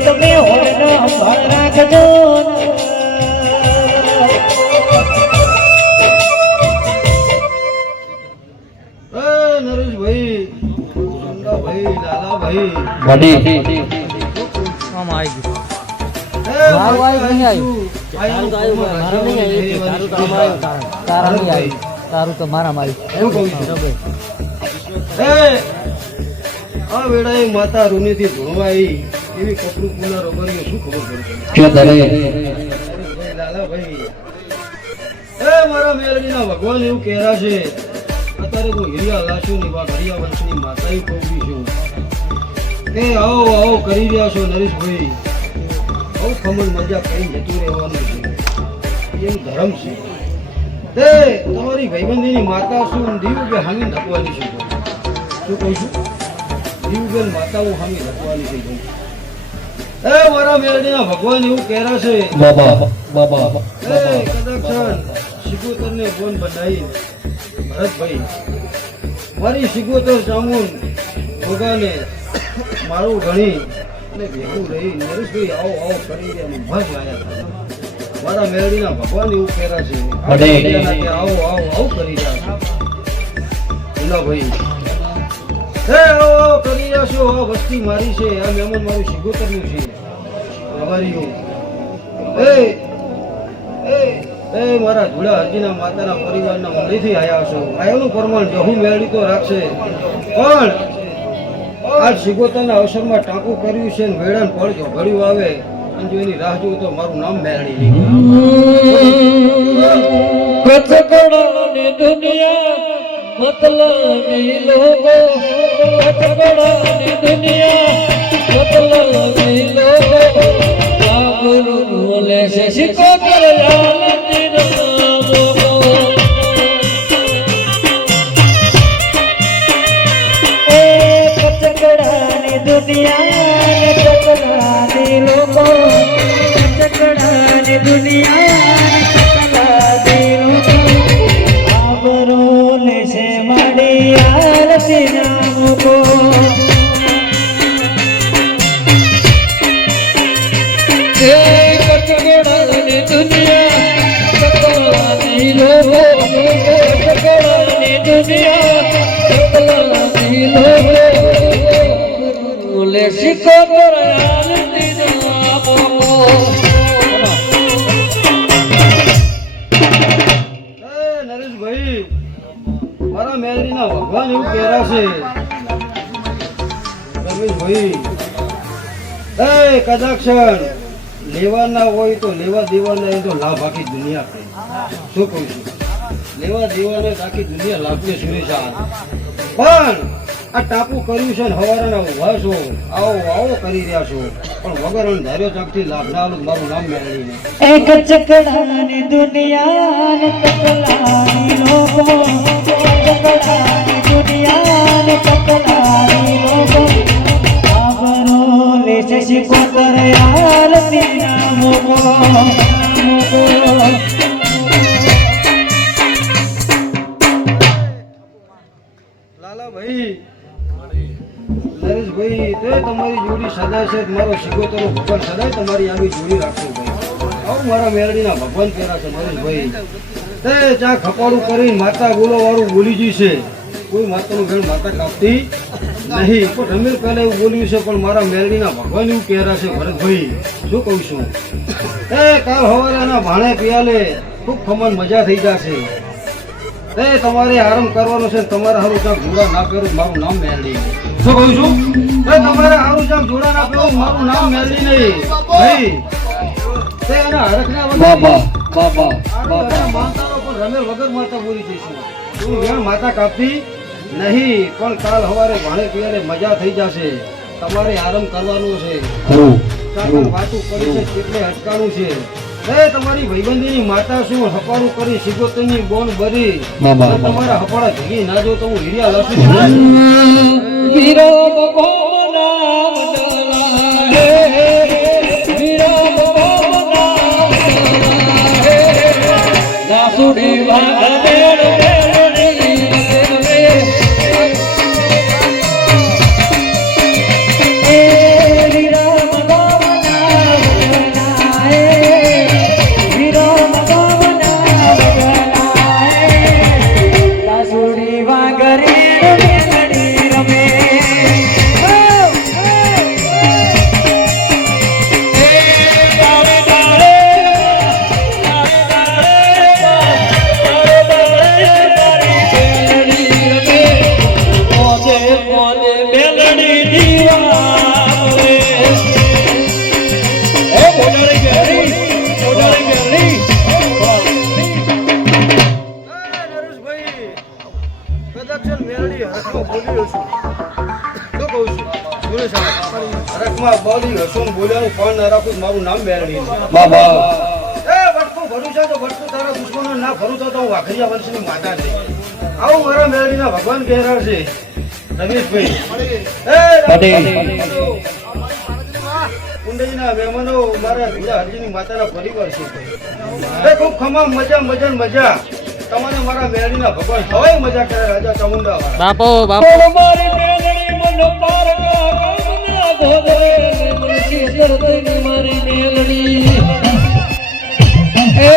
તમે હોળનો ફળ રાખજો નરેશભાઈ, ચંદાભાઈ, લાલાભાઈ બડી આમ આવી ગયું મારું તારું નહીં આવ્યું તારું તો મારામાં આવ્યું એમ કહું છું. આ વેળાએ માતા રૂનીથી ધોળવા આવી એવી કપડું પુના રબરીઓ શું ખબર પડે લાલાભાઈ, મારા મેલડીના ભગવાન એવું કહેરા છે. અત્યારે હું હિરિયા લાશુની વા ઘડિયા વંશની માતાએ કહું છું કે આવો આવો કરી રહ્યા છો નરેશભાઈ, બહુ ખમણ મજા કરી જતું રહેવાનું છે, એનું ધર્મ છે. તે તમારી ભાઈબંધીની માતા શું દીવું કે હામી ધકવાની છે? શું કહું છું? દીવગન માતાઓ હામી ધકવાની છે. મારા મેલડીના ભગવાન એવું કહેરા છે કદાચ સિગોતરને બોન બનાવી ભરતભાઈ મારી સિગોતર જામુન ભોગાને મારું ગણી અને ભેગું રહી નરેશભાઈ આવો આવો કરી દે ભાગ લાયા. મારા મેલડીના ભગવાન એવું કહેરા છે કે આવો આવો આવો કરી રહ્યા છે ભાઈ. આવો આવો કરી રહ્યા છો. આ વસ્તી મારી છે, આ મહેમાન મારું સિગોતરનું છે. અમારી મારા ધૂળા હરજીના માતાના પરિવારના મંદિરથી આવ્યા છો. આયોનું પ્રમાણ જહુ મેળવી તો રાખશે, પણ આ સિગોતરના અવસરમાં ટાંકું કર્યું છે ને વેળાન પડજો ઘડ્યું આવે અને જો એની રાહ જોઉં તો મારું નામ મેળવી કચકડાની દુનિયા મતલબી લોકો, કચકડાની દુનિયા મતલબી લોકો, આબરૂ બોલે છે સિકોતર લાલજી નામો. એ કચકડાની દુનિયા કચકડાની લોકો, કચકડાની દુનિયા કચકડાની લોકો, આબરૂ લેશે મારી આરતી નામો કો. કચકડાની દુનિયા કચકડાની લોકો, કચકડાની દુનિયા કચકડાની લોકો, બોલે સિકોતર આરતી નામો. નરેશભાઈ, મારા મેલડીના ભગવાન એવું કહેરા છે રમેશભાઈ, કદાચ લેવાના હોય તો લેવા દેવાના એ તો લાભ આખી દુનિયા કરે. શું કહું છું? લેવા દેવાના આખી દુનિયા લાભને સુરેશ. પણ આ ટાપુ કર્યું છે ને હવારાના ઉભા છો, આવો આવો કરી રહ્યા છો, પણ વગર ધાર્યો ચાકથી લાભ ના આલું મારું નામ મેળવીને. એક ચકડાની દુનિયા ને તકલાની લોકો, ચકડાની દુનિયા ને તકલાની લોકો, આબરૂ લેશે સિકોતર આરતી નામો કો. લાલાભાઈ, નરેશભાઈ, તે તમારી જોડી સદાય છે. મારો સિગોતરો ભગવાન સદાય તમારી આવી જોડી રાખશો ભાઈ. આવું મારા મેલડીના ભગવાન કહેરા છે નરેશભાઈ. તે ચા ખપાડું કરીને માતા બોલો વાળું બોલી ગઈ છે. કોઈ માતાનું ભેળ માતા કાપતી નહીં. પણ રમેલ પહેલા એવું બોલ્યું છે, પણ મારા મેલડીના ભગવાન એવું કહેરા છે ભરતભાઈ. શું કહું છું? કાલ સવારે એના ભાણે પિયાલે ખૂબ ખમણ મજા થઈ જશે. તમારે આરામ કરવાનો છે. તમારે હારું ચાક જોડા ના પહેરું મારું નામ મેલડી. શું કહું છું? તમારે હારું ચાક જોડા ના પહેરું મારું નામ મેલડી નહીં ભાઈ. તે એના હરખના વગર માતાનો પણ રમેલ વગર માતા બોલી જઈશું. તું વેણ માતા કાપતી નહીં, પણ કાલ સવારે ભાણે પિયાલે મજા થઈ જશે. તમારે આરામ કરવાનો છે. વાતું પડી છે કેટલે અટકાણું છે. તમારી ભાઈબંધીની માતા શું હપારું કરી સિગોતરની બોન બરી તમારા હપાડા ભેગી ના જો તો હું હિરિયા લસું વીરો ભગવાન નામ ડલા હે, વીરો ભગવાન નામ રાખું છું, મારું નામ મેળવી બાબા એ વટકું ભરું છે તો વટકું તારા દુશ્મનો ના ભરું તો હું વાઘરિયા વંશની માતા છે આવું મારા મેળવીના ભગવાન કહેરા છે રમેશભાઈ કુંડઈના મહેમાનો મારા બીજા હરજીની માતાના પરિવાર છે એ ખૂબ ખમા મજા મજા ને મજા તમારે મારા મેળવીના ભગવાન હવે મજા કરે રાજા ચામુંડા વાળા બાપો મારી મેલડી મન પારકા કામના ગોદરે મનસી સરતની મારી મેલડી એ